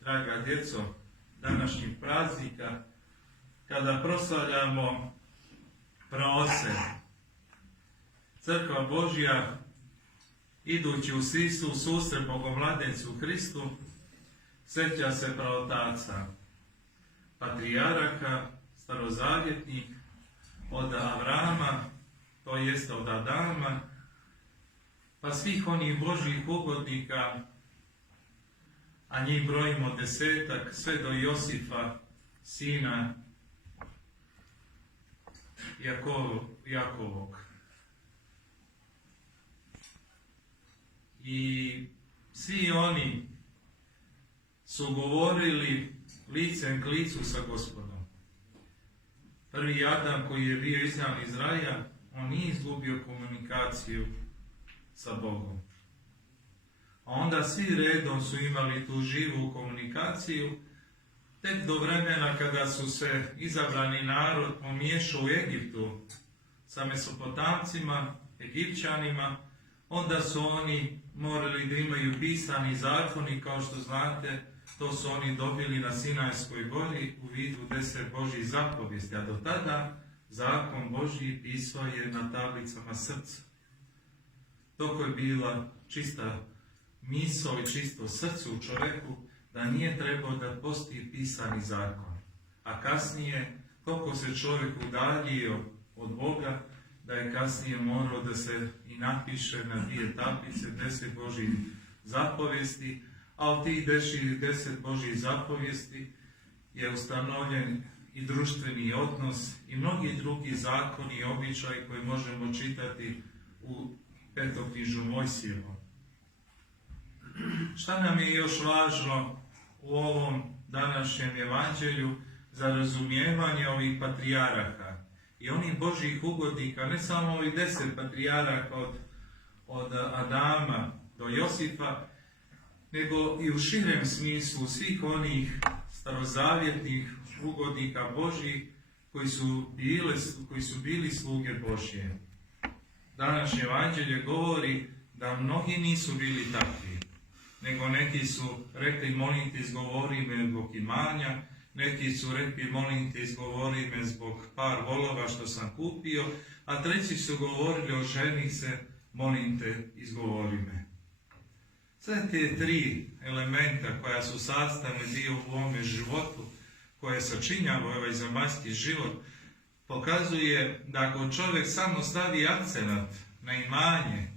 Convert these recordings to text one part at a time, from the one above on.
draga djeco, današnjih praznika, kada proslavljamo praoce. Crkva Božja, idući u Sisu, u susret Bogomladencu Hristu, sjeća se praotaca, patrijaraka, starozavjetnih, od Avrama, to jest od Adama, pa svih onih Božjih ugodnika, a njih brojimo 10, sve do Josifa, sina Jakovog. I svi oni su govorili licem k licu sa Gospodom. Prvi Adam koji je bio izgnan iz raja, on nije izgubio komunikaciju sa Bogom. A onda svi redom su imali tu živu komunikaciju, tek do vremena kada su se izabrani narod pomiješao u Egiptu sa Mesopotamcima, Egipćanima, onda su oni morali da imaju pisani zakoni, kao što znate, to su oni dobili na Sinajskoj gori u vidu 10 Božjih zapovijesti, a do tada zakon Božji pisao je na tablicama srca. Toko je bila čista misao i čisto srce u čovjeku, da nije trebao da postoji pisani zakon. A kasnije, koliko se čovjek udaljio od Boga, da je kasnije morao da se i napiše na 2 tablice 10 Božjih zapovijesti, a od tih 10 Božjih zapovijesti je ustanovljen i društveni odnos i mnogi drugi zakoni i običaji koje možemo čitati u Petoknjižju Mojsijevom. Šta nam je još važno u ovom današnjem evanđelju za razumijevanje ovih patrijaraka i onih Božjih ugodnika, ne samo ovih 10 patrijaraka od Adama do Josifa, nego i u širem smislu svih onih starozavjetnih ugodnika Božjih koji su bili sluge Božje. Današnje evanđelje govori da mnogi nisu bili takvi, nego neki su rekli molim te izgovori me zbog imanja, neki su rekli molim te izgovori me zbog par volova što sam kupio, a treći su govorili o ženi se molim te izgovori me. Sve te 3 elementa koja su sastavni dio u ovome životu, koje sačinjava ovaj zemaljski život, pokazuje da ako čovjek samo stavi akcenat na imanje,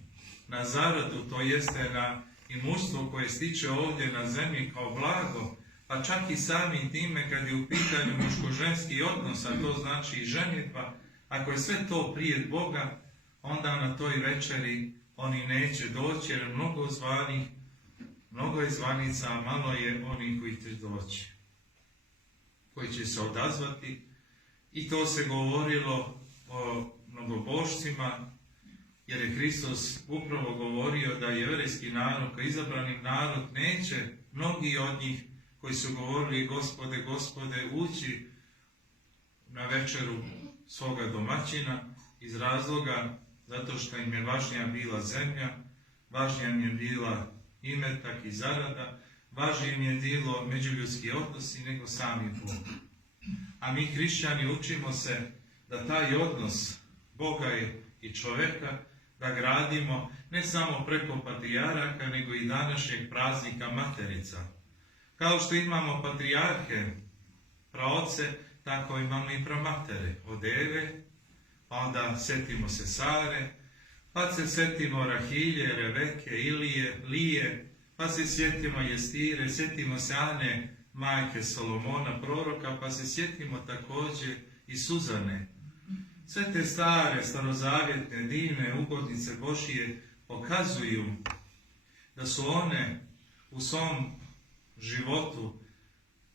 na zaradu, to jeste na imущstvo koje stiče ovdje na zemlji kao blago, pa čak i samim time kad je u pitanju muško-ženski odnos, a to znači i ženitba, ako je sve to prije Boga, onda na toj večeri oni neće doći, jer mnogo je zvanica, a malo je onih koji će doći, koji će se odazvati. I to se govorilo o mnogobožcima, jer je Hristos upravo govorio da jevrejski narod, kao izabrani narod, neće mnogi od njih koji su govorili Gospode, Gospode, ući na večeru svoga domaćina iz razloga zato što im je važnija bila zemlja, važnija im je bila imetak i zarada, važnije im je bilo međuljudski odnosi nego sami Bog. A mi hrišćani učimo se da taj odnos Boga i čovjeka da gradimo ne samo preko patrijaraka, nego i današnjeg praznika Materica. Kao što imamo patrijarhe, praoce, tako imamo i pramatere. Od Eve, pa onda sjetimo se Sare, pa se sjetimo Rahilje, Reveke, Ilije, Lije, pa se sjetimo Jestire, sjetimo se Ane, majke Solomona, proroka, pa se sjetimo također i Suzane. Sve te stare, starozavjetne, divne ugodnice Božije pokazuju da su one u svom životu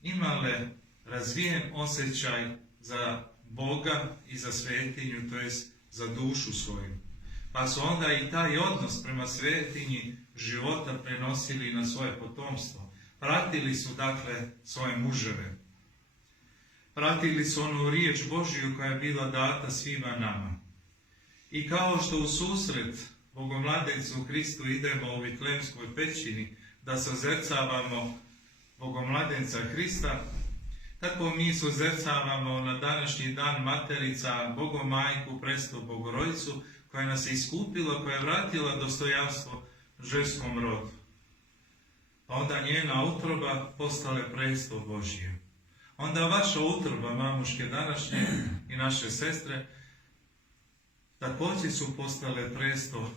imale razvijen osjećaj za Boga i za svetinju, to jest za dušu svoju. Pa su onda i taj odnos prema svetinji života prenosili na svoje potomstvo. Pratili su dakle svoje muževe. Pratili su onu riječ Božiju koja je bila data svima nama. I kao što u susret Bogomladencu Hristu idemo u Vitlemskoj pećini da sazrcavamo Bogomladenca Hrista, tako mi suzrcavamo na današnji dan Materica, Bogomajku, Presnu Bogorodicu, koja nas je iskupila, koja je vratila dostojanstvo ženskom rodu. Pa onda njena utroba postale presto Božje. Onda vaša utroba, mamuške današnje i naše sestre, također su postale presto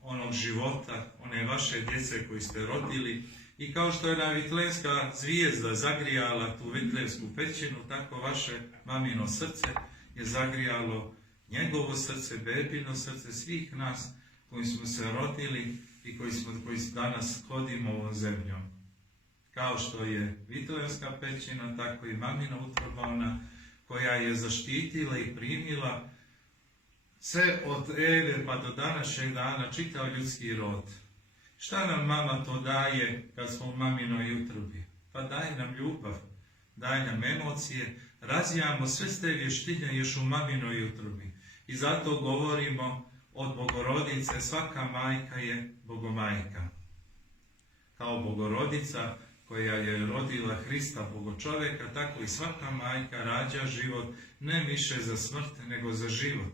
onog života, one vaše djece koji ste rodili. I kao što je vitlejska zvijezda zagrijala tu vitlejsku pećinu, tako vaše mamino srce je zagrijalo njegovo srce, bebino srce svih nas koji smo se rodili i koji danas hodimo ovom zemljom. Kao što je vitlejska pećina, tako i mamina utroba, ona koja je zaštitila i primila sve od Eve pa do današnjeg dana čitav ljudski rod. Šta nam mama to daje kad smo u maminoj utrobi? Pa daje nam ljubav, daje nam emocije, razvijamo sve te vještine još u maminoj utrobi. I zato govorimo od Bogorodice, svaka majka je Bogomajka. Kao Bogorodica koja je rodila Hrista, Bogočoveka, tako i svaka majka rađa život ne više za smrt, nego za život.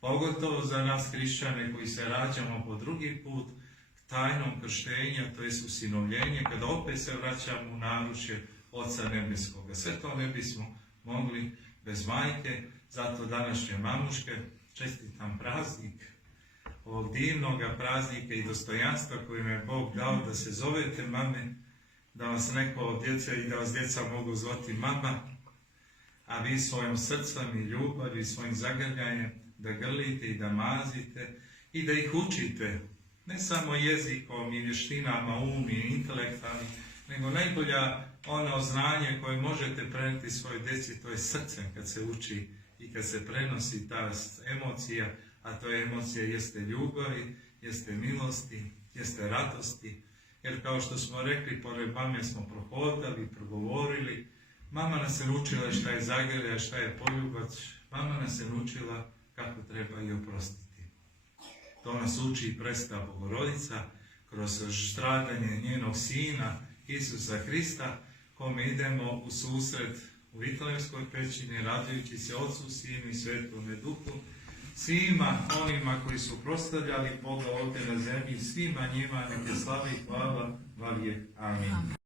Pogotovo za nas hrišćane koji se rađamo po drugi put, tajnom krštenja, to je usinovljenje, kada opet se vraćamo u naručje Oca Nebeskoga. Sve to ne bismo mogli bez majke, zato današnje mamuške čestitam praznik ovog divnoga praznika i dostojanstva kojim je Bog dao da se zovete mame, da vas neko od djece i da vas djeca mogu zvati mama, a vi svojom srcem i ljubavi, svojim zagrljanjem da grlite i da mazite i da ih učite, ne samo jezikom i vještinama, um i intelektualnim, nego najbolja ono znanje koje možete prenijeti svojoj djeci, to je srcem kad se uči i kad se prenosi ta emocija, a to je emocija jeste ljubavi, jeste milosti, jeste radosti. Jer kao što smo rekli, pored mame smo prohodali, progovorili, mama nas je naučila šta je zagrlja, šta je poljubac, mama nas je naučila kako treba i oprostiti. To nas uči i Presna Bogorodica kroz stradanje njenog sina Isusa Hrista, kome idemo u susret u Vitlejevskoj pećini, radujući se Otcu, Sinu i Svetome Duhu, svima onima koji su proslavljali Boga ovdje na zemlji, svima njima neke slave i hvala, vavijek. Amin.